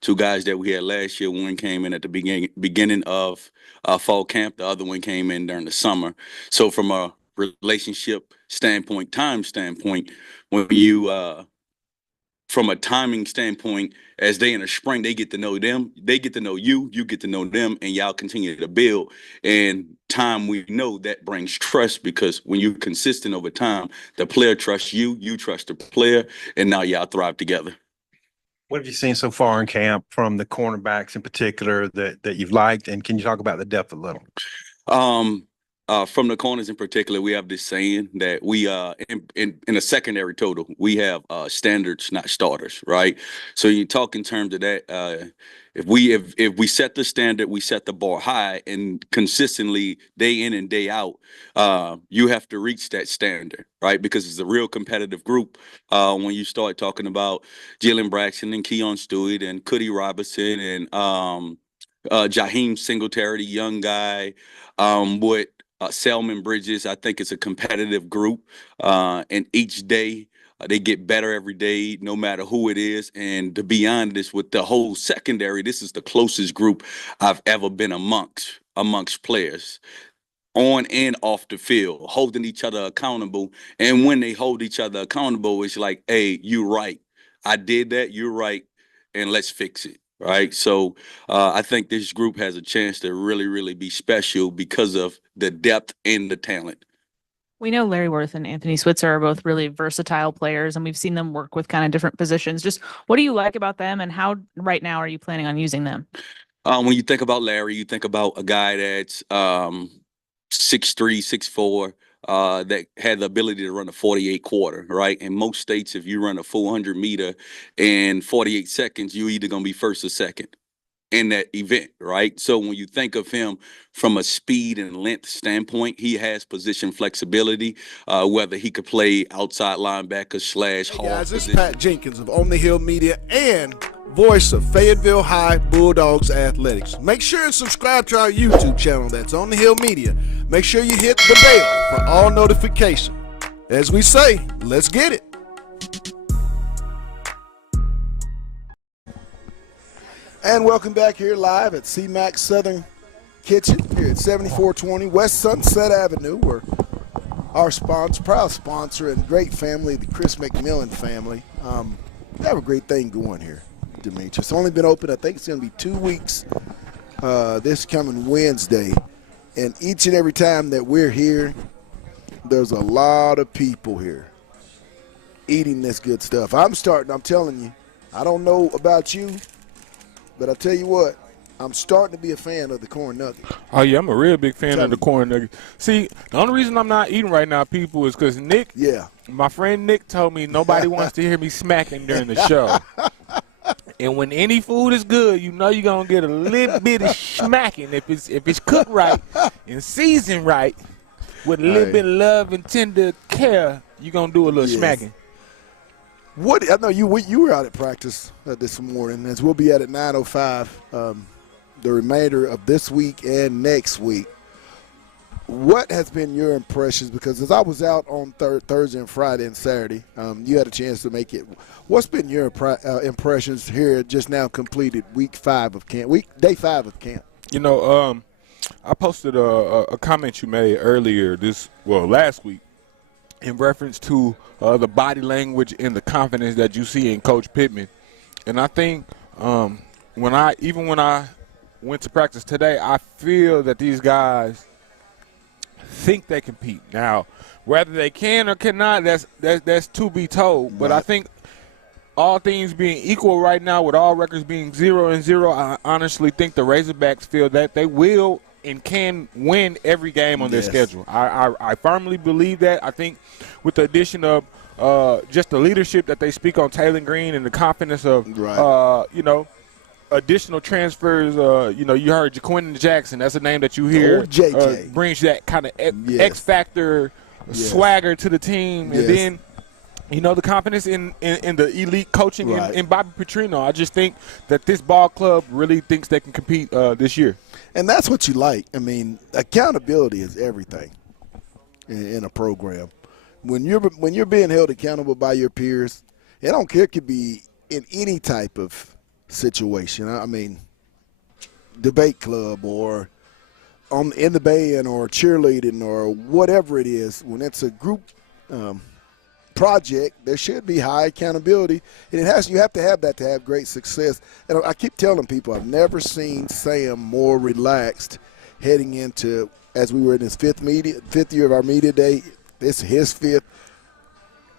Two guys that we had last year. One came in at the beginning of fall camp. The other one came in during the summer. So from a relationship standpoint, time standpoint, when you from a timing standpoint, as they in the spring, they get to know them, they get to know you, you get to know them, and y'all continue to build. And time, we know that brings trust because when you're consistent over time, the player trusts you, you trust the player, and now y'all thrive together. What have you seen so far in camp from the cornerbacks in particular that you've liked? And can you talk about the depth a little? Um, from the corners in particular, we have this saying that we in a secondary total, we have standards, not starters, right? So you talk in terms of that. If we set the standard, we set the bar high, and consistently day in and day out, you have to reach that standard, right? Because it's a real competitive group. When you start talking about Jalen Braxton and Keon Stewart and Cody Robertson and Jaheim Singletary, the young guy, with Selman Bridges. I think it's a competitive group, and each day they get better every day, no matter who it is. And to be honest, with the whole secondary, this is the closest group I've ever been amongst players on and off the field, holding each other accountable. And when they hold each other accountable, it's like, hey, you're right. I did that. You're right. And let's fix it. Right. So I think this group has a chance to really, really be special because of the depth and the talent. We know Larry Worth and Anthony Switzer are both really versatile players, and we've seen them work with kind of different positions. Just what do you like about them, and how right now are you planning on using them? When you think about Larry, you think about a guy that's 6'3", 6'4", that had the ability to run a 48 quarter, right? In most states, if you run a 400 meter in 48 seconds, you're either going to be first or second in that event, right? So when you think of him from a speed and length standpoint, he has position flexibility, whether he could play outside linebacker slash hard. Hey guys, this is Pat Jenkins of On the Hill Media and voice of Fayetteville High Bulldogs Athletics. Make sure and subscribe to our YouTube channel. That's On the Hill Media. Make sure you hit the bell for all notifications. As we say, let's get it. And welcome back here live at CMAX Southern Kitchen here at 7420 West Sunset Avenue, where our sponsor, proud sponsor and great family, the Chris McMillan family, have a great thing going here, Demetrius. It's only been open, I think it's going to be 2 weeks this coming Wednesday. And each and every time that we're here, there's a lot of people here eating this good stuff. I'm telling you, I don't know about you, but I tell you what, I'm starting to be a fan of the corn nugget. Oh, yeah, I'm a real big fan of the corn nugget. See, the only reason I'm not eating right now, people, is because Nick, my friend Nick told me nobody wants to hear me smacking during the show. And when any food is good, you know you're going to get a little bit of smacking. If it's cooked right and seasoned right with a little bit of love and tender care, you're going to do a little smacking. I know you were out at practice this morning, as we'll be at 9:05 the remainder of this week and next week. What has been your impressions? Because as I was out on Thursday and Friday and Saturday, you had a chance to make it. What's been your impressions here just now completed day 5 of camp? You know, I posted a comment you made earlier last week in reference to the body language and the confidence that you see in Coach Pittman. And I think when I went to practice today, I feel that these guys think they compete. Now, whether they can or cannot, that's to be told. But I think all things being equal right now, with all records being 0-0, I honestly think the Razorbacks feel that they will and can win every game on their schedule. I firmly believe that. I think with the addition of just the leadership that they speak on Taylor Green and the confidence of, additional transfers, you heard Jaquindon Jackson. That's a name that you hear brings that kind of X factor swagger to the team. And then, the confidence in the elite coaching in Bobby Petrino. I just think that this ball club really thinks they can compete this year. And that's what you like. I mean, accountability is everything in a program. When you're being held accountable by your peers, I don't care, it could be in any type of situation. I mean, debate club or in the band or cheerleading or whatever it is, when it's a group project, there should be high accountability, and you have to have that to have great success. And I keep telling people, I've never seen Sam more relaxed heading into, as we were in his fifth year of our media day. This is his fifth,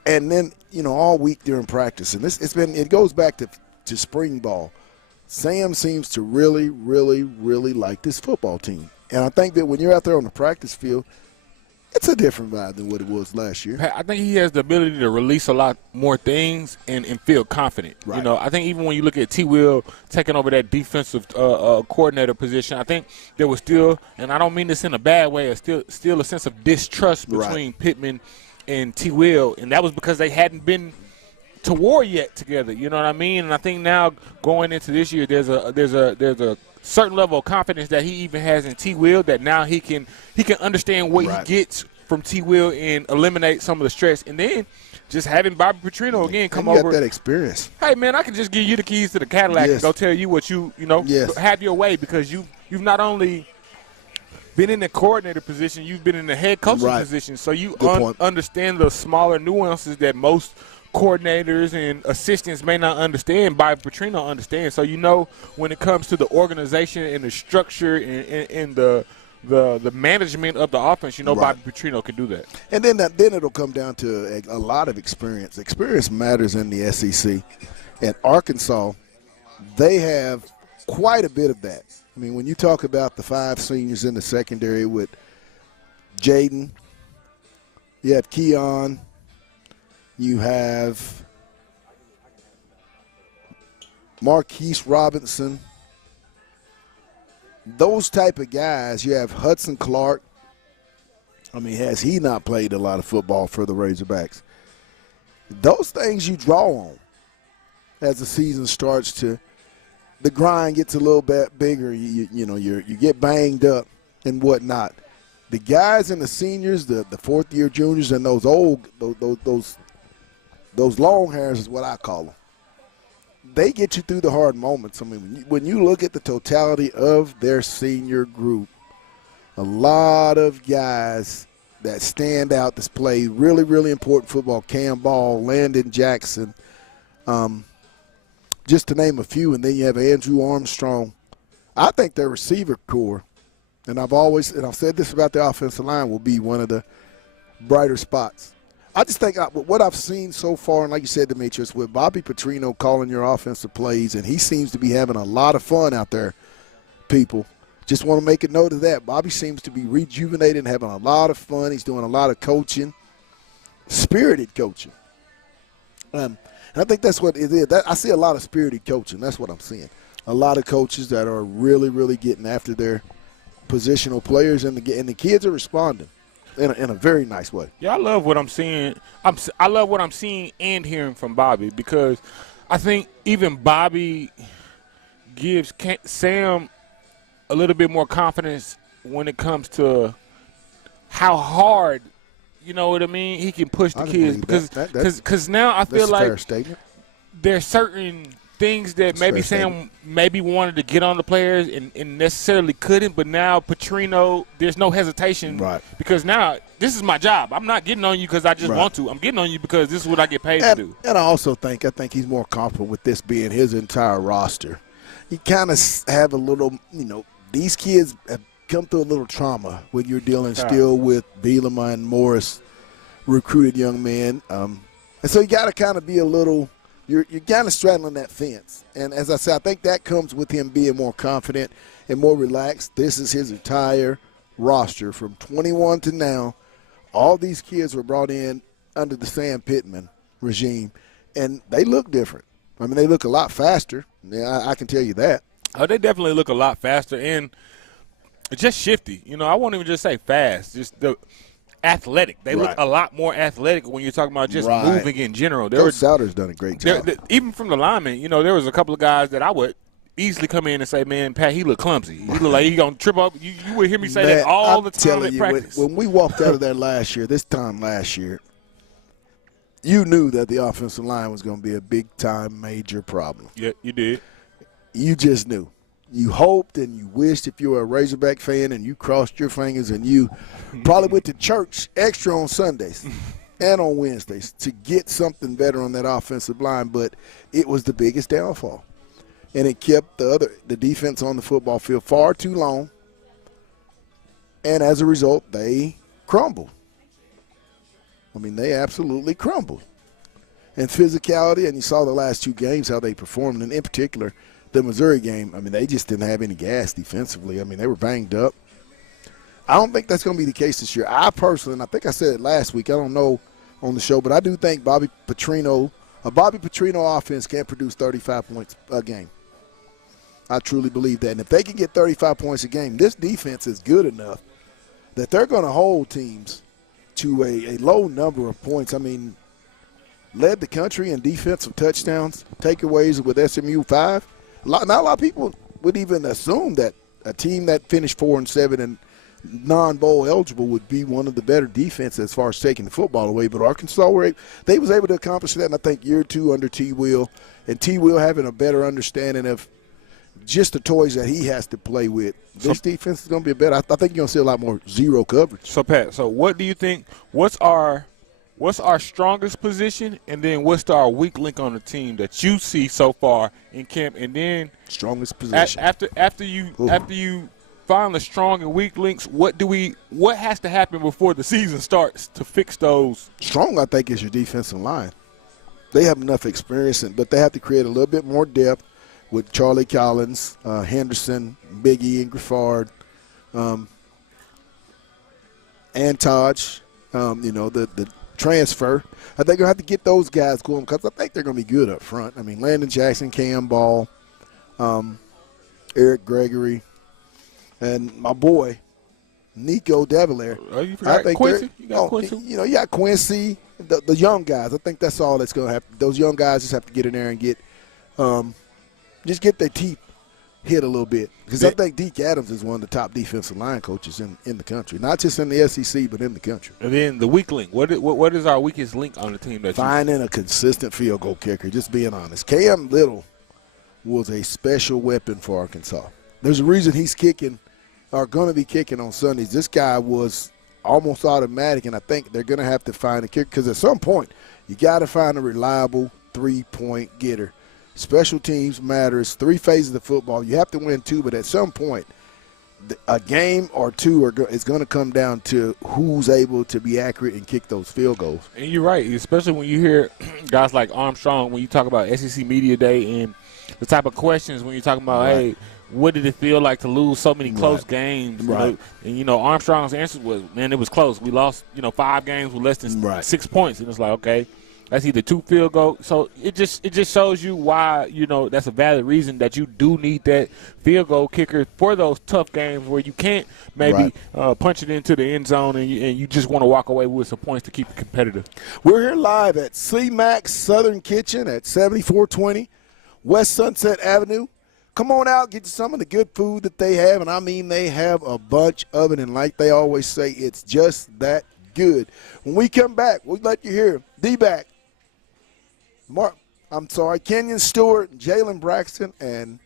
and then all week during practice, and it goes back to spring ball. Sam seems to really, really, really like this football team. And I think that when you're out there on the practice field, it's a different vibe than what it was last year. I think he has the ability to release a lot more things and feel confident. Right. I think even when you look at T. Will taking over that defensive coordinator position, I think there was still, and I don't mean this in a bad way, still a sense of distrust between Pittman and T. Will, and that was because they hadn't been to war yet together. You know what I mean? And I think now going into this year, there's a certain level of confidence that he even has in T. Will, that now he can understand what he gets from T. Will and eliminate some of the stress. And then just having Bobby Petrino again come over. Got that experience. Hey man, I can just give you the keys to the Cadillac and go tell you what have your way, because you've not only been in the coordinator position, you've been in the head coaching position, so you understand the smaller nuances that most coordinators and assistants may not understand. Bobby Petrino understands. So when it comes to the organization and the structure and the management of the offense, Bobby Petrino can do that. And then it'll come down to a lot of experience. Experience matters in the SEC. At Arkansas, they have quite a bit of that. I mean, when you talk about the 5 seniors in the secondary with Jaden, you have Keon, you have Marquise Robinson, those type of guys. You have Hudson Clark. I mean, has he not played a lot of football for the Razorbacks? Those things you draw on as the season starts to, the grind gets a little bit bigger. You get banged up and whatnot. The guys and the seniors, the 4th-year juniors, and those long hairs is what I call them. They get you through the hard moments. I mean, when you look at the totality of their senior group, a lot of guys that stand out, that play really, really important football. Cam Ball, Landon Jackson, just to name a few. And then you have Andrew Armstrong. I think their receiver core, and I've said this about the offensive line, will be one of the brighter spots. I just think what I've seen so far, and like you said, Demetrius, with Bobby Petrino calling your offensive plays, and he seems to be having a lot of fun out there, people. Just want to make a note of that. Bobby seems to be rejuvenated and having a lot of fun. He's doing a lot of coaching, spirited coaching. And I think that's what it is. I see a lot of spirited coaching. That's what I'm seeing. A lot of coaches that are really, really getting after their positional players, and the kids are responding in a very nice way. Yeah, I love what I'm seeing. I love what I'm seeing and hearing from Bobby, because I think even Bobby gives Sam a little bit more confidence when it comes to how hard, you know what I mean, he can push the kids. Because now I feel like there's certain things that maybe Sam wanted to get on the players and necessarily couldn't, but now Petrino, there's no hesitation. Right. Because now this is my job. I'm not getting on you because I just want to. I'm getting on you because this is what I get paid to do. And I also think he's more confident with this being his entire roster. You kind of have a little, these kids have come through a little trauma when you're dealing still with Bielema and Morris, recruited young men. And so you got to kind of be a little – you're kind of straddling that fence. And as I said, I think that comes with him being more confident and more relaxed. This is his entire roster from 21 to now. All these kids were brought in under the Sam Pittman regime, and they look different. I mean, they look a lot faster. Yeah, I can tell you that. Oh, they definitely look a lot faster and just shifty. I won't even just say fast, just the athletic. They look a lot more athletic when you're talking about just moving in general. Coach Souter's done a great job. Even from the linemen, there was a couple of guys that I would easily come in and say, man, Pat, he look clumsy. He look like he going to trip up. You would hear me say that all the time at practice. When we walked out of there this time last year, you knew that the offensive line was going to be a big-time major problem. Yeah, you did. you just knew. You hoped and you wished if you were a Razorback fan and you crossed your fingers and you probably went to church extra on Sundays and on Wednesdays to get something better on that offensive line, but it was the biggest downfall. And it kept the defense on the football field far too long, and as a result, they crumbled. I mean, they absolutely crumbled. And physicality, and you saw the last two games how they performed, and in particular, the Missouri game, I mean, they just didn't have any gas defensively. I mean, they were banged up. I don't think that's going to be the case this year. I personally, and I think I said it last week, I don't know on the show, but I do think a Bobby Petrino offense can produce 35 points a game. I truly believe that. And if they can get 35 points a game, this defense is good enough that they're going to hold teams to a low number of points. I mean, led the country in defensive touchdowns, takeaways with SMU 5. Not a lot of people would even assume that a team that finished 4-7 and non-bowl eligible would be one of the better defenses as far as taking the football away. But Arkansas, they was able to accomplish that, and I think year 2 under T. Will, and T. Will having a better understanding of just the toys that he has to play with. This defense is going to be better. I think you're going to see a lot more zero coverage. So, Pat, what do you think? What's our strongest position, and then what's our weak link on the team that you see so far in camp? And then strongest position after you find the strong and weak links, what has to happen before the season starts to fix those? Strong, I think, is your defensive line. They have enough experience, but they have to create a little bit more depth with Charlie Collins, Henderson, Big E, and Griffard, and Taj. The transfer. I think they're going to have to get those guys going because I think they're going to be good up front. I mean, Landon Jackson, Cam Ball, Eric Gregory, and my boy, Nico Devilier. Oh, you forgot Quincy? You got Quincy? You got Quincy, the young guys. I think that's all that's going to happen. Those young guys just have to get in there and get their teeth hit a little bit. Because I think Deke Adams is one of the top defensive line coaches in the country. Not just in the SEC, but in the country. And then the weak link. What is our weakest link on the team? Finding a consistent field goal kicker, just being honest. Cam Little was a special weapon for Arkansas. There's a reason he's kicking or going to be kicking on Sundays. This guy was almost automatic, and I think they're going to have to find a kicker because at some point you got to find a reliable three-point getter. Special teams matters. 3 phases of football. You have to win 2, but at some point, a game or 2 is going to come down to who's able to be accurate and kick those field goals. And you're right, especially when you hear guys like Armstrong, when you talk about SEC Media Day and the type of questions when you're talking about, hey, what did it feel like to lose so many close games? Right. And, Armstrong's answer was, man, it was close. We lost, 5 games with less than 6 points. And it's like, okay. That's either 2 field goals. So it just shows you why, that's a valid reason that you do need that field goal kicker for those tough games where you can't maybe punch it into the end zone and you just want to walk away with some points to keep it competitive. We're here live at CMAX Southern Kitchen at 7420 West Sunset Avenue. Come on out, get you some of the good food that they have, and I mean they have a bunch of it, and like they always say, it's just that good. When we come back, we'll let you hear D-back. Kenyon Stewart, Jalen Braxton, and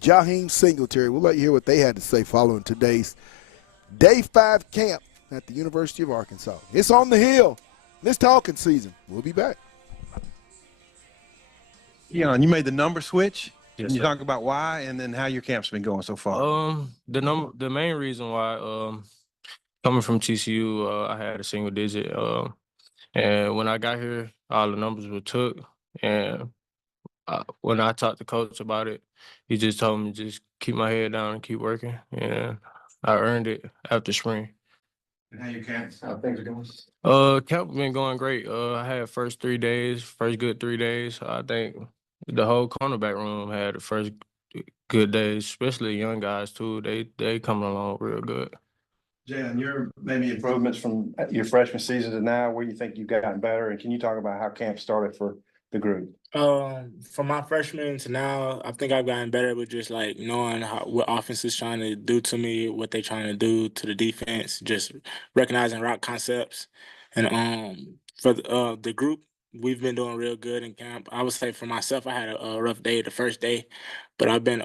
Jaheim Singletary. We'll let you hear what they had to say following today's Day 5 camp at the University of Arkansas. It's on the hill. This talking season. We'll be back. Yeah, and you made the number switch. Yes, Can you sir. talk about why and then how your camp's been going so far? The main reason why, coming from TCU, I had a single digit. And when I got here, all the numbers were took. And when I talked to coach about it, he just told me just keep my head down and keep working. And I earned it after spring. And how your camp, how things are going? Camp been going great. I had first good 3 days. I think the whole cornerback room had the first good days, especially young guys too. They coming along real good. Jalen, your maybe improvements from your freshman season to now, where you think you've gotten better, and can you talk about how camp started for the group? From my freshman to now, I think I've gotten better with just like knowing what offense is trying to do to me, what they're trying to do to the defense, just recognizing route concepts. And for the group, we've been doing real good in camp. I would say for myself, I had a rough day the first day, but I've been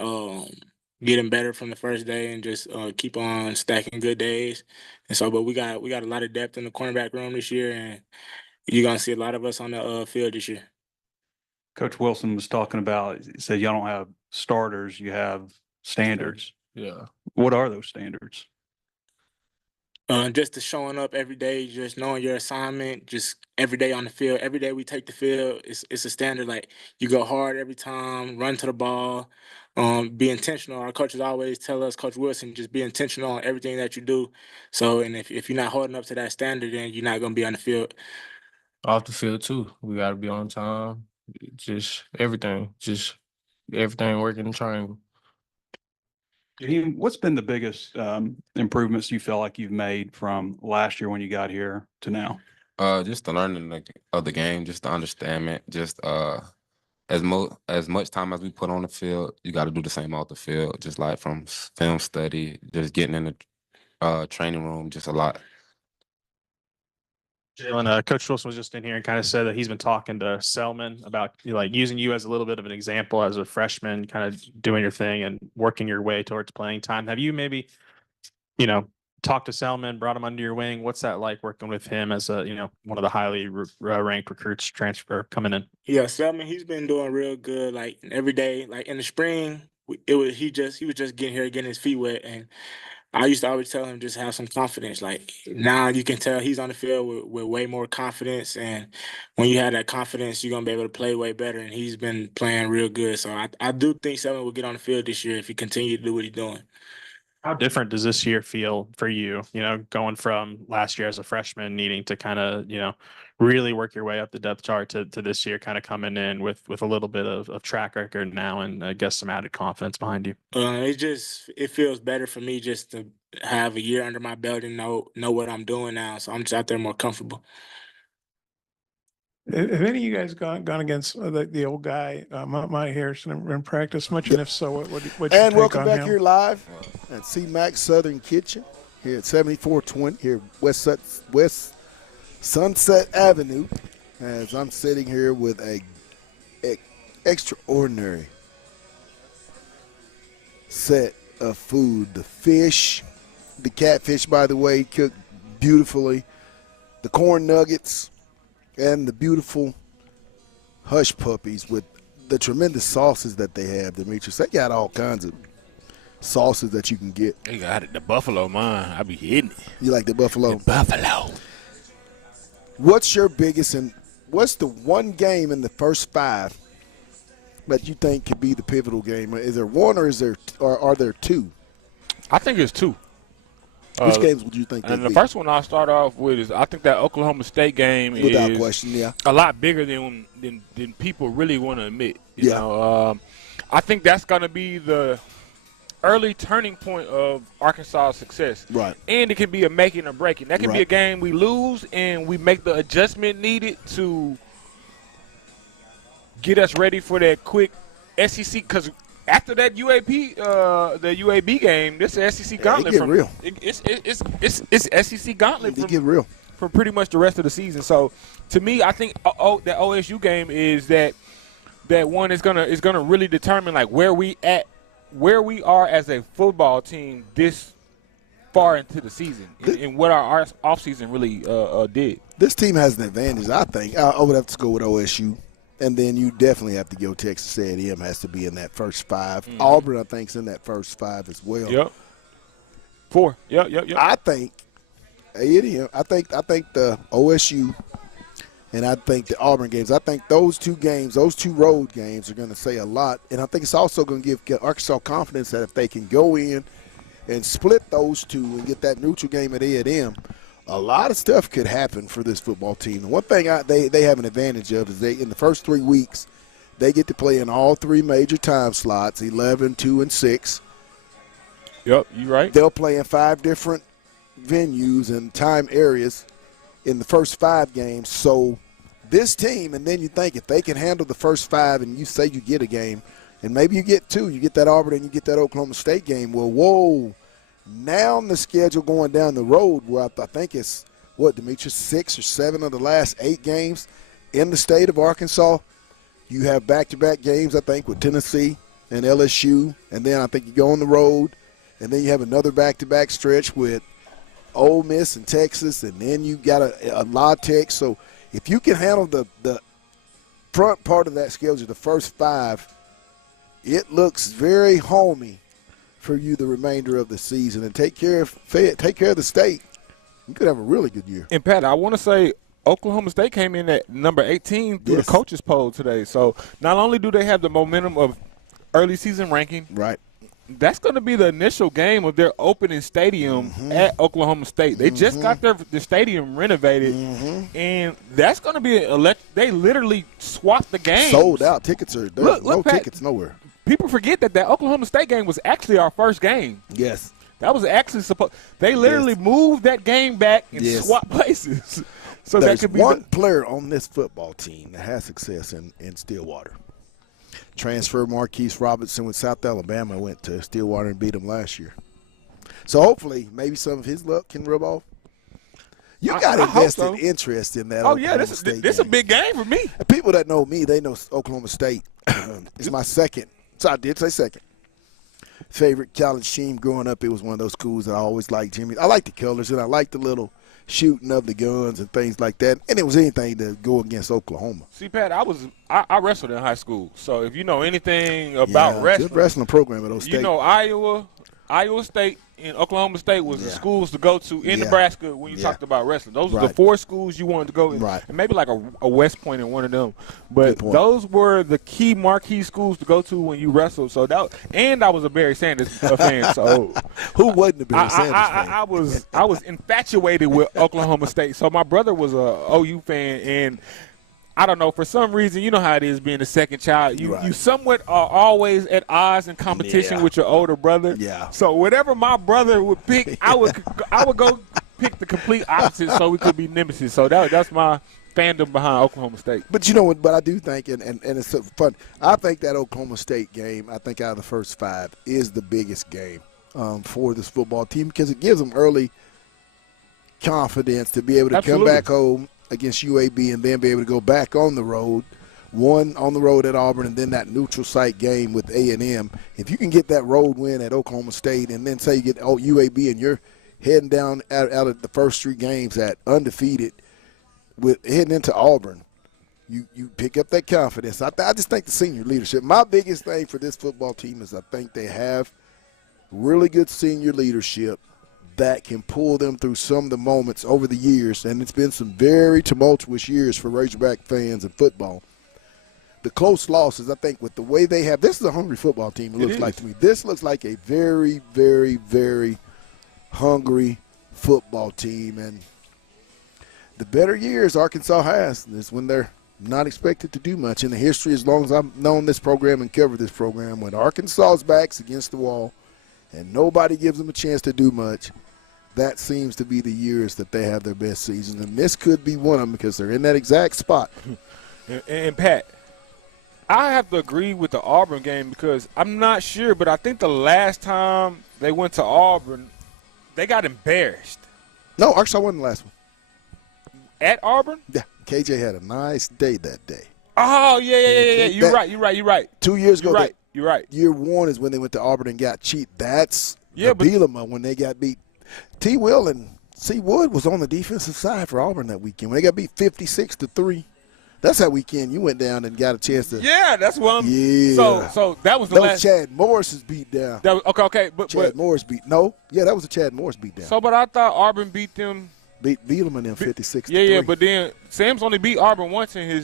getting better from the first day and just keep on stacking good days. And so, but we got a lot of depth in the cornerback room this year, and you're gonna see a lot of us on the field this year. Coach Wilson was talking about, he said y'all don't have starters, you have standards. Yeah. What are those standards? Just to showing up every day, just knowing your assignment, just every day on the field. Every day we take the field, it's a standard. Like you go hard every time, run to the ball, be intentional. Our coaches always tell us, Coach Wilson, just be intentional on everything that you do. So, and if you're not holding up to that standard, then you're not gonna be on the field. Off the field too. We gotta be on time. Just everything working in triangle. Jaheim, what's been the biggest improvements you feel like you've made from last year when you got here to now? Just the learning of the game, just the understanding, just as much time as we put on the field, you got to do the same off the field. Just like from film study, just getting in the training room, just a lot. Jalen, Coach Wilson was just in here and kind of said that he's been talking to Selman about like using you as a little bit of an example as a freshman, kind of doing your thing and working your way towards playing time. Have you maybe, talked to Selman, brought him under your wing? What's that like working with him as a, one of the highly ranked recruits transfer coming in? Yeah, Selman, he's been doing real good. Like every day, like in the spring, he was just getting here, getting his feet wet, and I used to always tell him just have some confidence. Like now you can tell he's on the field with way more confidence. And when you have that confidence, you're going to be able to play way better. And he's been playing real good. So I do think Selman will get on the field this year if he continues to do what he's doing. How different does this year feel for you, going from last year as a freshman, needing to kind of, really work your way up the depth chart to this year, kind of coming in with a little bit of track record now and I guess some added confidence behind you? It feels better for me just to have a year under my belt and know what I'm doing now. So I'm just out there more comfortable. Have any of you guys gone against the old guy, Monty Harrison, in practice much? And if so, what And welcome back here live at C-Mac Southern Kitchen here at 7420 here West Sunset Avenue, as I'm sitting here with a extraordinary set of food. The fish, the catfish, by the way, cooked beautifully. The corn nuggets, and the beautiful hush puppies with the tremendous sauces that they have, Demetrius. They got all kinds of sauces that you can get. They got it, the buffalo, man. I be hitting it. You like the buffalo? The buffalo. What's your biggest and what's the one game in the first five that you think could be the pivotal game? Is there one or are there two? I think it's two. Which games would you think? And the first one I'll start off with is I think that Oklahoma State game without is question, yeah, a lot bigger than people really want to admit. You Yeah. know, I think that's going to be the early turning point of Arkansas' success. Right. And it can be a making or breaking. That can be Right. a game we lose and we make the adjustment needed to get us ready for that quick SEC, because after that the UAB game, this is SEC gauntlet. get real. It's SEC gauntlet They get real. for pretty much the rest of the season. So to me, I think that OSU game is that one is gonna really determine like where we are as a football team this far into the season and what our offseason really did. This team has an advantage, I think. I would have to go with OSU. And then you definitely have to go Texas A&M has to be in that first five. Mm-hmm. Auburn, I think, is in that first five as well. Yep. 4. Yep. I think A&M. I think the OSU and I think the Auburn games. I think those two games, those two road games, are going to say a lot. And I think it's also going to give Arkansas confidence that if they can go in and split those two and get that neutral game at A&M, a lot of stuff could happen for this football team. The one thing they have an advantage of is in the first 3 weeks, they get to play in all three major time slots, 11, 2, and 6. Yep, you right. They'll play in 5 different venues and time areas in the first 5 games. So this team, and then you think if they can handle the first 5 and you say you get a game, and maybe you get 2, you get that Auburn and you get that Oklahoma State game, well, whoa. Now the schedule going down the road where I think it's, Demetrius, 6 or 7 of the last 8 games, in the state of Arkansas, you have back-to-back games, I think, with Tennessee and LSU, and then I think you go on the road, and then you have another back-to-back stretch with Ole Miss and Texas, and then you got a La Tech. So if you can handle the front part of that schedule, the first 5, it looks very homey for you the remainder of the season. And take care of the state. You could have a really good year. And Pat, I want to say Oklahoma State came in at number 18 through Yes. the coaches poll today. So not only do they have the momentum of early season ranking, Right. that's going to be the initial game of their opening stadium at Oklahoma State. They just got the stadium renovated, and that's going to be they literally swapped the game. Sold out. Tickets are there's Look, no Pat, tickets nowhere. People forget that Oklahoma State game was actually our first game. Yes. That was actually supposed. They literally moved that game back and Yes. swapped places. So There's that could be one player on this football team that has success in Stillwater. Transfer Marquise Robinson with South Alabama, went to Stillwater and beat them last year. So hopefully maybe some of his luck can rub off. You got I hope invested so. interest in that. Oh yeah, Oklahoma this State is a game. big game for me. People that know me, they know Oklahoma State is my second. So I did say second. Favorite college team growing up. It was one of those schools that I always liked. Jimmy, I like the colors and I like the little shooting of the guns and things like that. And it was anything to go against Oklahoma. See, Pat, I wrestled in high school. So if you know anything about wrestling, good wrestling program at those you states. know Iowa State and Oklahoma State was the schools to go to in Yeah. Nebraska when you Yeah. talked about wrestling. Those were the Right. 4 schools you wanted to go in. Right. And maybe like a West Point in one of them. But Good point. those were the key marquee schools to go to when you wrestled. So and I was a Barry Sanders fan. So who wasn't a Barry Sanders fan? I was infatuated with Oklahoma State. So my brother was a OU fan, and I don't know, for some reason, you know how it is being a second child. You somewhat are always at odds and competition Yeah. with your older brother. Yeah. So whatever my brother would pick, I would go pick the complete opposite so we could be nemesis. So that's my fandom behind Oklahoma State. But you know what? But I do think, and it's so fun. I think that Oklahoma State game, I think out of the first 5, is the biggest game for this football team because it gives them early confidence to be able to Absolutely. come back home against UAB and then be able to go back on the road. One on the road at Auburn and then that neutral site game with A&M. If you can get that road win at Oklahoma State and then say you get UAB and you're heading down out of the first 3 games at undefeated with heading into Auburn, you pick up that confidence. I just think the senior leadership, my biggest thing for this football team is I think they have really good senior leadership that can pull them through some of the moments over the years, and it's been some very tumultuous years for Razorback fans and football. The close losses, I think, with the way they have – this is a hungry football team, it looks like to me. This looks like a very, very, very hungry football team, and the better years Arkansas has is when they're not expected to do much. In the history, as long as I've known this program and covered this program, when Arkansas's back's against the wall and nobody gives them a chance to do much, that seems to be the years that they have their best seasons. And this could be one of them because they're in that exact spot. And Pat, I have to agree with the Auburn game because I'm not sure, but I think the last time they went to Auburn, they got embarrassed. No, Arkansas won the last one. At Auburn? Yeah, KJ had a nice day that day. Oh, yeah. You're right. 2 years ago, You're right. Year 1 is when they went to Auburn and got cheat. That's Yeah, but- Bielema when they got beat. T. Will and C. Wood was on the defensive side for Auburn that weekend. When they got beat 56-3. That's that weekend you went down and got a chance to. Yeah, that's what I'm. Yeah. So that was the That last. was Chad Morris's beat down. That was, okay, but Chad Morris beat. No, yeah, that was a Chad Morris beat down. So, but I thought Auburn beat them. Beat Bielema in 56-3. Yeah, but then Sam's only beat Auburn once in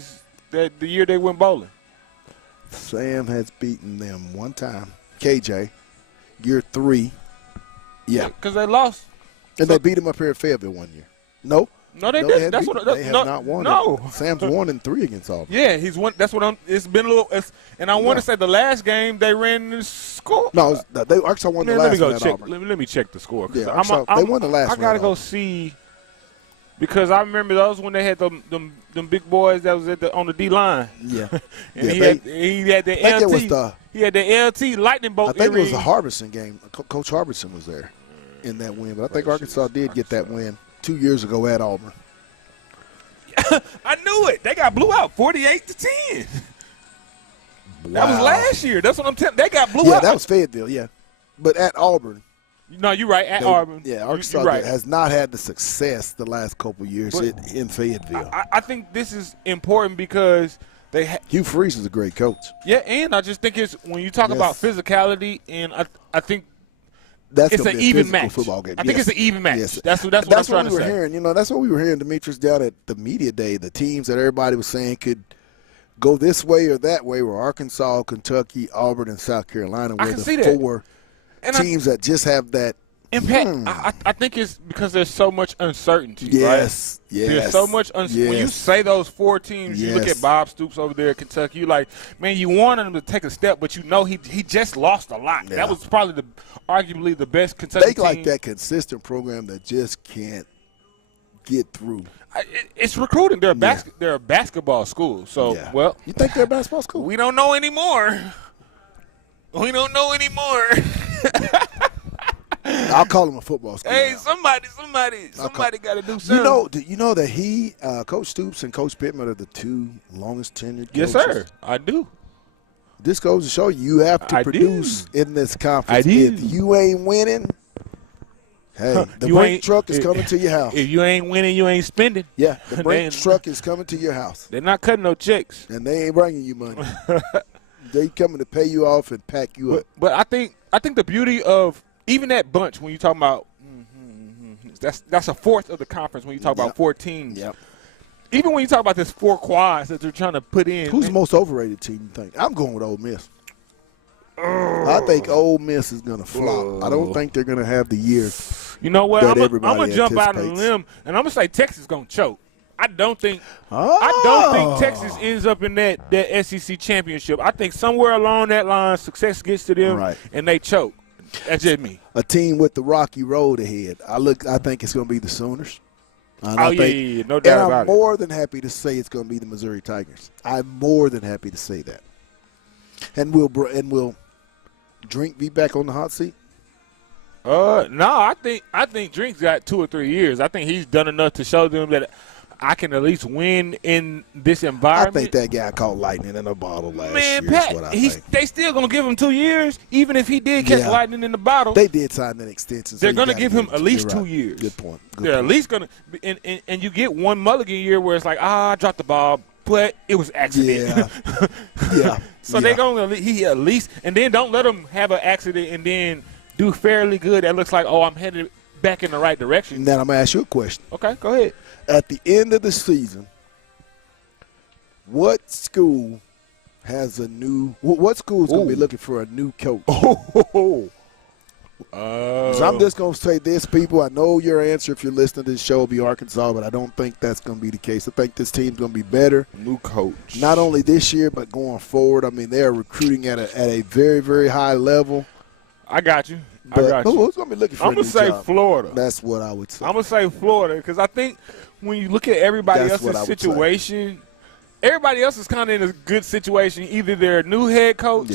the year they went bowling. Sam has beaten them one time. KJ, year 3. Yeah. Because they lost. And they beat him up here at Fayetteville one year. No, they no, didn't. hadn't That's beat what. them. They have not won. No. Sam's 1-3 against Auburn. Yeah, he's won. That's what I'm. It's been a little. And I want to say the last game they ran the score. No, they Arkansas won the Man, let last me go one at check. Auburn. Let me check the score. 'Cause Yeah, Arkansas, they won the last I one. gotta at go Auburn. see because I remember those when they had them big boys that was on the D line. Yeah, And yeah, he had the I think it was LT. He had the LT lightning bolt. I think it was earring. the Harbison game. Coach Harbison was there in that win, but I think Arkansas did get that win 2 years ago at Auburn. I knew it. They got blew out 48-10. That was Wow. last year. That's what I'm telling. They got blew Yeah, out. that was Fayetteville. Yeah, but at Auburn, No, you're right. At they- Auburn. yeah, You- Arkansas you're right. has not had the success the last couple years But- in Fayetteville. I think this is important because they Hugh Freeze is a great coach. yeah, and I just think it's when you talk about physicality, and I think That's it's gonna an be a even physical match. football game. I think Yes. it's an even match. Yes. That's what I'm trying we to were say. hearing. You know, that's what we were hearing, Demetrius, down at the media day. The teams that everybody was saying could go this way or that way were Arkansas, Kentucky, Auburn, and South Carolina. I Were can the see that. four And teams that just have that impact. I think it's because there's so much uncertainty. Yes, right? yes, There's so much uncertainty. When you yes. say those four teams, you look Yes. at Bob Stoops over there at Kentucky. You like, man, you wanted him to take a step, but you know he just lost a lot. Yeah. That was probably arguably the best Kentucky They team. like that consistent program that just can't get through. It's recruiting. They're a basketball school. So Yeah. well, You think they're a basketball school? we don't know anymore. We don't know anymore. I'll call them a football school. Hey, now. somebody got to do something. Do you know that he, Coach Stoops and Coach Pittman are the two longest tenured Yes, coaches? sir. I do. This goes to show you have to I produce in this conference. I do. If you ain't winning, hey, the You brake ain't- truck is coming to your house. If you ain't winning, you ain't spending. Yeah, the They brake ain't- truck is coming to your house, They're not cutting no checks. and they ain't bringing you money. They coming to pay you off and pack you up. But I think the beauty of even that bunch when you talk about that's a fourth of the conference when you talk about 14. Yep. Even when you talk about this 4 quads that they're trying to put in. Who's the most overrated team you think? I'm going with Ole Miss. I think Ole Miss is going to flop. I don't think they're going to have the year. You know what? that I'm everybody gonna jump out on a anticipates. limb and I'm gonna say Texas is gonna choke. I don't think Oh. Texas ends up in that SEC championship. I think somewhere along that line, success gets to them Right. and they choke. That's just me. A team with the rocky road ahead. I think it's going to be the Sooners. And Oh, I yeah, think- yeah, yeah. No and doubt I'm about it. more than happy to say it's going to be the Missouri Tigers. I'm more than happy to say that. And will Drink be back on the hot seat? No, I think Drink's got 2 or 3 years. I think he's done enough to show them that I can at least win in this I environment. think that guy caught lightning in a bottle last Man, year. Pat, is what I think. they still gonna give him 2 years, even if he did catch Yeah. lightning in the bottle. They did sign an extension. so They're you gonna gotta give him it at to- least you're 2 right. years. Good point. Good They're at point. least gonna, and you get one mulligan year where it's like, I dropped the ball, but it was accident. Yeah. So they're gonna he at least, and then don't let him have an accident and then do fairly good. That looks like, oh, I'm headed back in the right direction. Now I'm gonna ask you a question. Okay, go ahead. At the end of the season, what school has a new? What school is going to be looking for a new coach? So I'm just going to say this, people. I know your answer if you're listening to this show will be Arkansas, but I don't think that's going to be the case. I think this team's going to be better. New coach. Not only this year, but going forward. I mean, they are recruiting at a very, very high level. I got you. But I got you. who's going to be looking for I'm a gonna new say job? Florida. That's what I would say. I'm gonna say Florida because I think when you look at everybody That's what I else's would say. situation, everybody else is kind of in a good situation. Either they're a new head coach,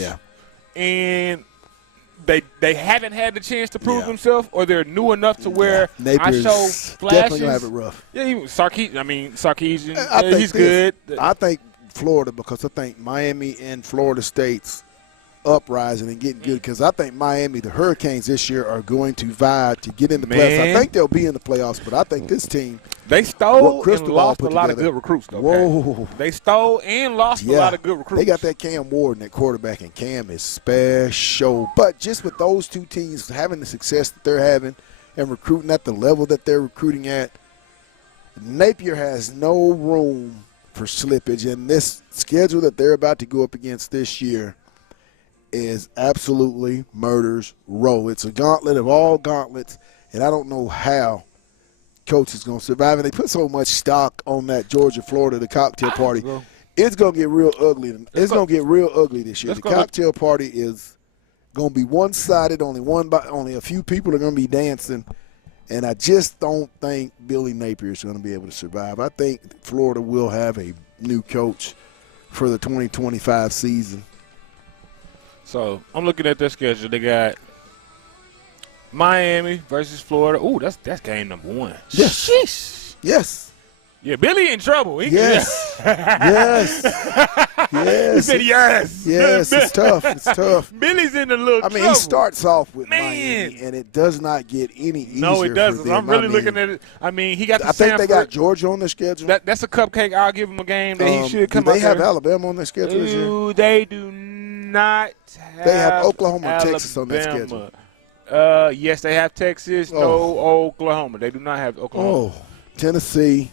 and they haven't had the chance to prove themselves, or they're new enough to where I Napier's show definitely flashes. gonna have it rough. Yeah, even Sarkisian. I think he's this. good. I think Florida, because I think Miami and Florida State's uprising and getting good, because I think Miami, the Hurricanes this year, are going to vie to get in the playoffs. I Man. think they'll be in the playoffs, but I think this team, They stole what and Cristobal lost a put lot of together- good recruits, though. Whoa. Pat. They stole and lost a lot of good recruits. They got that Cam Ward, that quarterback, and Cam is special. But just with those two teams having the success that they're having and recruiting at the level that they're recruiting at, Napier has no room for slippage. And this schedule that they're about to go up against this year is absolutely murder's row. It's a gauntlet of all gauntlets, and I don't know how Coach is going to survive. And they put so much stock on that Georgia-Florida, the cocktail party. It's going to get real ugly. It's going to get real ugly this year. The cocktail party is going to be one-sided. Only a few people are going to be dancing. And I just don't think Billy Napier is going to be able to survive. I think Florida will have a new coach for the 2025 season. So I'm looking at their schedule. They got Miami versus Florida. Ooh, that's game number 1. Yes. Yes. Yeah, Billy in trouble. Yes. Yes. He Yes. said yes. Yes, it's tough. It's tough. Billy's in a little I mean, trouble. he starts off with Man. Miami, and it does not get any easier. No, it for doesn't. them. I'm really I mean, looking at it. I mean, he got the I think they got Sanford. Georgia on their schedule. That's a cupcake. I'll give him a game that he should come do out they have there. Alabama on their schedule this year? Ooh, they do not have. They have Oklahoma and Texas on their Alabama. schedule. Yes, they have Texas. Oh. No, Oklahoma. They do not have Oklahoma. Oh, Tennessee,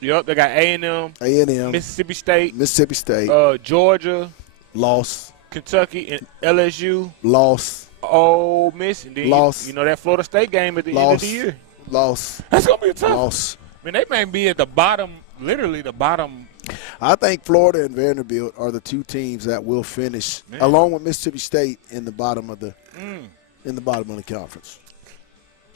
Yep, they got A&M, A&M, Mississippi State, Mississippi State, Georgia, loss, Kentucky, and LSU. loss, Ole Miss, and then Loss. you know that Florida State game at the end of loss, the year. loss, That's gonna be a tough. loss. I mean, they may be at the bottom, literally the bottom. I think Florida and Vanderbilt are the two teams that will finish, Man. along with Mississippi State, in the bottom of the conference.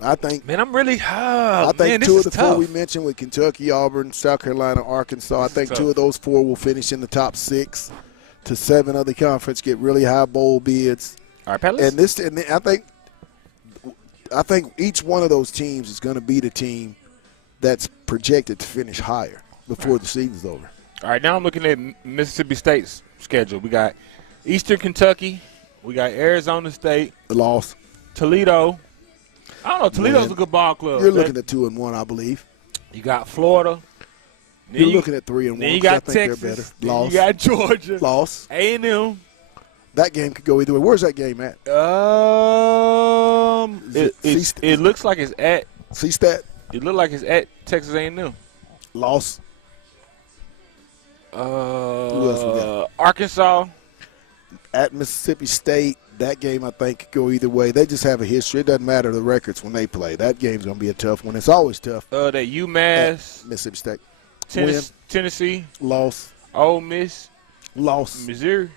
I think. Man, I'm really. I think two of the four we mentioned with Kentucky, Auburn, South Carolina, Arkansas. I think two of those four will finish in the top 6 to 7 of the conference, get really high bowl bids. All right, Pelis. And I think each one of those teams is going to be the team that's projected to finish higher before the season's over. All right, now I'm looking at Mississippi State's schedule. We got Eastern Kentucky. We got Arizona State. Loss. Toledo. I don't know. Toledo's Win. a good ball club. You're looking at 2-1, I believe. You got Florida. Then You're looking at 3-1. Then you 'cause I got think they're Texas. better. Then Loss. you got Georgia. Loss. A&M. That game could go either way. Where's that game at? It looks like it's at. C-Stat. It looks like it's at Texas A&M. Loss. else we got? Arkansas. At Mississippi State. That game, I think, could go either way. They just have a history. It doesn't matter the records when they play. That game's going to be a tough one. It's always tough. That UMass. At Mississippi State. Tennessee. Loss. Ole Miss. Loss. Missouri.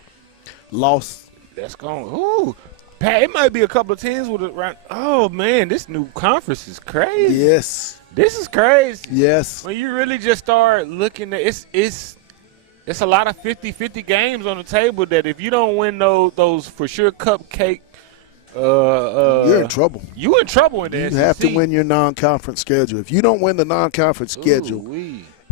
Loss. That's going. Ooh. Pat, it might be a couple of teams with it right. Oh, man, this new conference is crazy. Yes. This is crazy. Yes. When you really just start looking at it's a lot of 50-50 games on the table that if you don't win those for sure cupcake, you're in trouble. You're in trouble in the You SEC. have to win your non-conference schedule. If you don't win the non-conference schedule,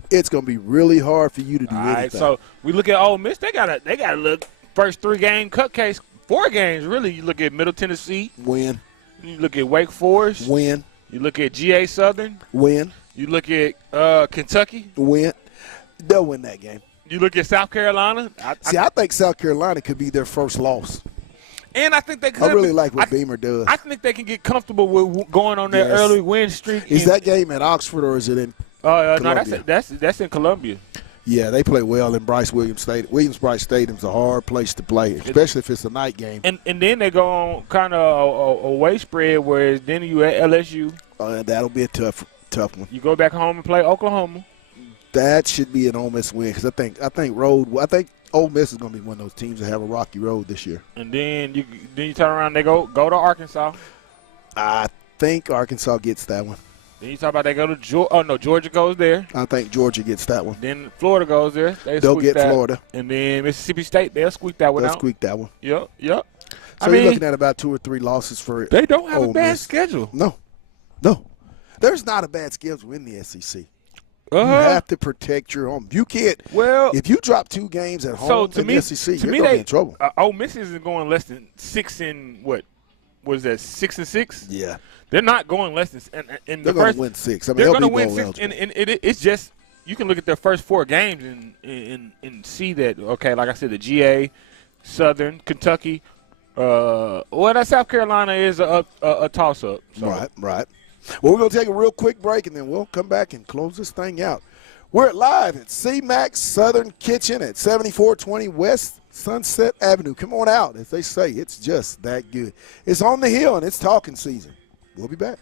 it's going to be really hard for you to do All anything. right, so we look at Ole Miss. They got to look first 3-game cupcakes, 4 games really. You look at Middle Tennessee, win. You look at Wake Forest, win. You look at GA Southern, win. You look at Kentucky, win. They'll win that game. You look at South Carolina. I think South Carolina could be their first loss. And I think they could. I really like what Beamer does. I think they can get comfortable with going on their early win streak. Is that game at Oxford or is it in no, Columbia? that's in Columbia. Yeah, they play well in Williams-Brice Stadium's a hard place to play, especially if it's a night game. And then they go on kind of a way spread where then you at LSU. That'll be a tough one. You go back home and play Oklahoma. That should be an Ole Miss win because I think Ole Miss is going to be one of those teams that have a rocky road this year. And then you turn around, they go to Arkansas. I think Arkansas gets that one. Then you talk about they go to Georgia. Oh no, Georgia goes there. I think Georgia gets that one. Then Florida goes there. They'll get that. Florida. And then Mississippi State, they'll squeak that one out. They'll squeak that one. Yep. So I you're mean, looking at about 2 or 3 losses for they don't have Ole a bad Miss. schedule. No. There's not a bad schedule in the SEC. You Uh-huh. have to protect your home. You can't. Well, if you drop 2 games at home so to in me, the SEC, to you're me going to they be in trouble. Ole Miss isn't going less than 6 in what? What is that? 6-6? Yeah. They're not going less than. And They're going to win 6. I mean, they're they'll going to be win bowl 6, eligible. and it's just you can look at their first 4 games and see that okay, like I said, the GA, Southern, Kentucky, that South Carolina is a toss up. So. Right. Well, we're going to take a real quick break, and then we'll come back and close this thing out. We're live at CMAX Southern Kitchen at 7420 West Sunset Avenue. Come on out. As they say, it's just that good. It's on the hill, and it's talking season. We'll be back.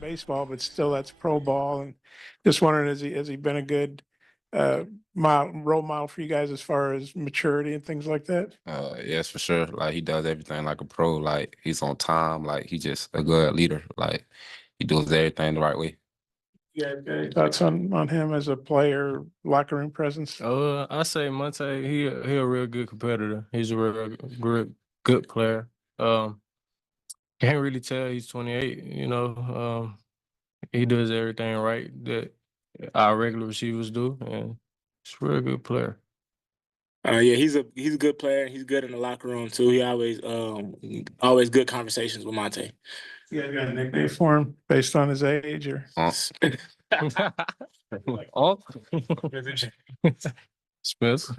Baseball, but still that's pro ball. And just wondering, has he been a good role model for you guys as far as maturity and things like that? Yes, for sure. Like he does everything like a pro. Like he's on time. Like he's just a good leader. Like he does everything the right way. Yeah. Thoughts on him as a player, locker room presence? I say Monte, he a real good competitor. He's a real good player. Can't really tell he's 28. He does everything right that our regular receivers do, and he's a real good player. Yeah, he's a good player. He's good in the locker room too. He always good conversations with Monte. You guys got a nickname for him based on his age or? Oh, Smith.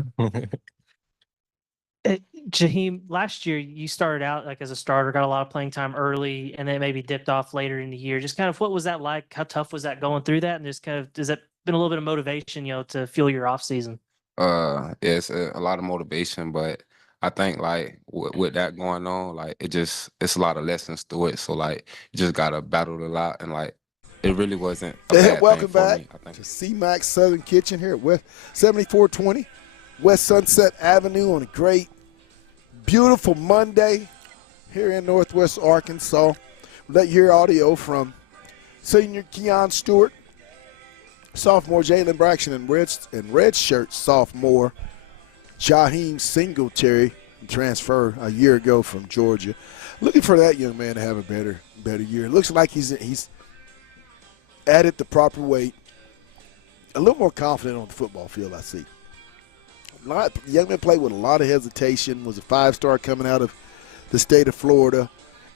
Jaheim, last year you started out like as a starter, got a lot of playing time early, and then maybe dipped off later in the year. Just kind of what was that like? How tough was that going through that? And just kind of, does that been a little bit of motivation, to fuel your off season? It's a lot of motivation, but I think like with that going on, like it's a lot of lessons to it. So like you just gotta battle a lot, and like it really wasn't a bad thing Welcome for back me, I think. to C-Max Southern Kitchen here at West 7420 West Sunset Avenue on a great, beautiful Monday here in Northwest Arkansas. We'll let you hear audio from senior Keon Stewart, sophomore Jalen Braxton, and redshirt sophomore Jaheim Singletary, transfer a year ago from Georgia. Looking for that young man to have a better year. It looks like he's added the proper weight, a little more confident on the football field, I see. The young man played with a lot of hesitation, was a 5-star coming out of the state of Florida.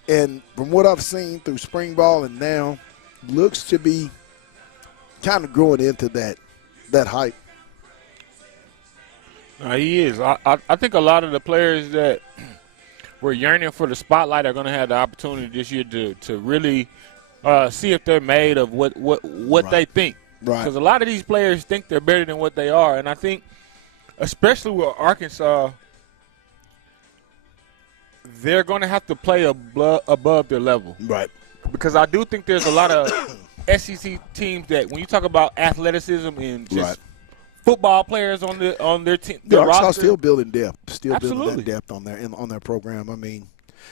And from what I've seen through spring ball and now, looks to be kind of growing into that hype. He is. I think a lot of the players that were yearning for the spotlight are going to have the opportunity this year to really see if they're made of what they think. Right. Because a lot of these players think they're better than what they are. And I think, especially with Arkansas, they're going to have to play above their level. Right. Because I do think there's a lot of SEC teams that when you talk about athleticism and just football players on their team, their Arkansas roster, still building depth, building that Absolutely. depth on their program. I mean,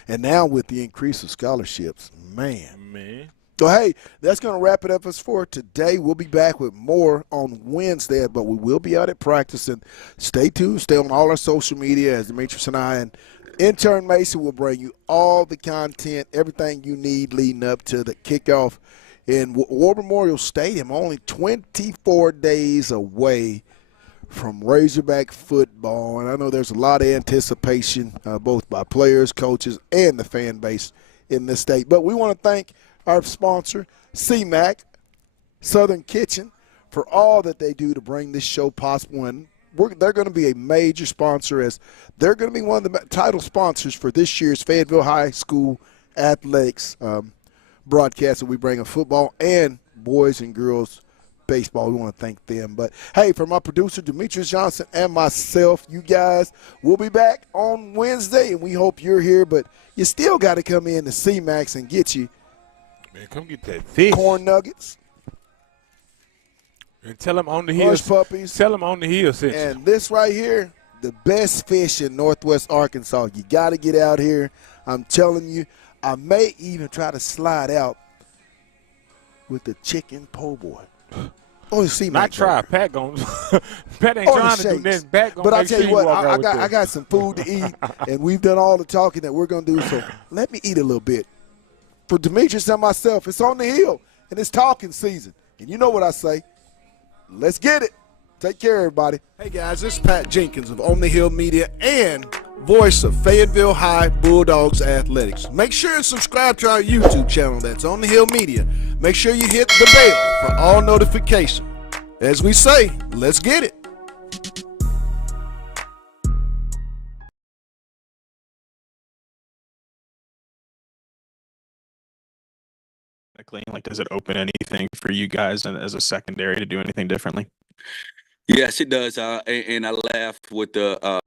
and now with the increase of scholarships, man. So, hey, that's going to wrap it up as for today. We'll be back with more on Wednesday, but we will be out at practice. And stay tuned. Stay on all our social media as Demetrius and I and intern Mason will bring you all the content, everything you need leading up to the kickoff in War Memorial Stadium, only 24 days away from Razorback football. And I know there's a lot of anticipation, both by players, coaches, and the fan base in this state. But we want to thank our sponsor, C-Mac Southern Kitchen, for all that they do to bring this show possible. And they're going to be a major sponsor, as they're going to be one of the title sponsors for this year's Fayetteville High School athletics broadcast that we bring of football and boys and girls baseball. We want to thank them. But, hey, for my producer, Demetrius Johnson, and myself, you guys, we'll be back on Wednesday, and we hope you're here. But you still got to come in to C-Max and get you man, come get that fish. corn nuggets, And tell them on the hill. hush puppies, Tell them on the hill. and this right here, the best fish in Northwest Arkansas. You got to get out here. I'm telling you, I may even try to slide out with the chicken po' boy. Oh, see, Not try. Pat ain't Or trying the to do shakes. this. Pat gonna But I make tell sure you what, walk out I with got this. I got some food to eat, and we've done all the talking that we're gonna do. So let me eat a little bit. For Demetrius and myself, it's on the hill, and it's talking season. And you know what I say? Let's get it. Take care, everybody. Hey guys, this is Pat Jenkins of On the Hill Media and voice of Fayetteville High Bulldogs Athletics. Make sure and subscribe to our YouTube channel. That's On the Hill Media. Make sure you hit the bell for all notifications. As we say, let's get it. Like, does it open anything for you guys and as a secondary to do anything differently? Yes, it does. And I laugh with the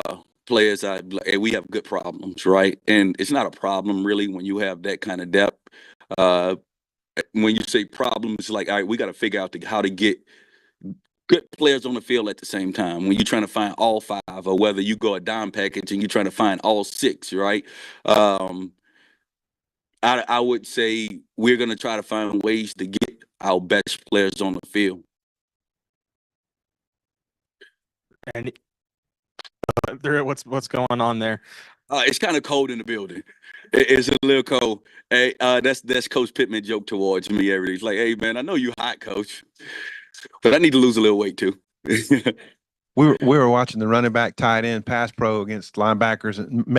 players. We have good problems, right? And it's not a problem really when you have that kind of depth. When you say problem, it's like, all right, we got to figure out how to get good players on the field at the same time. When you're trying to find all five, or whether you go a dime package and you're trying to find all six, right? I would say we're going to try to find ways to get our best players on the field. And what's going on there? It's kind of cold in the building. It's a little cold. Hey, that's Coach Pittman joke towards me every day. He's like, "Hey man, I know you hot, Coach." But I need to lose a little weight too. We were watching the running back tight end pass pro against linebackers and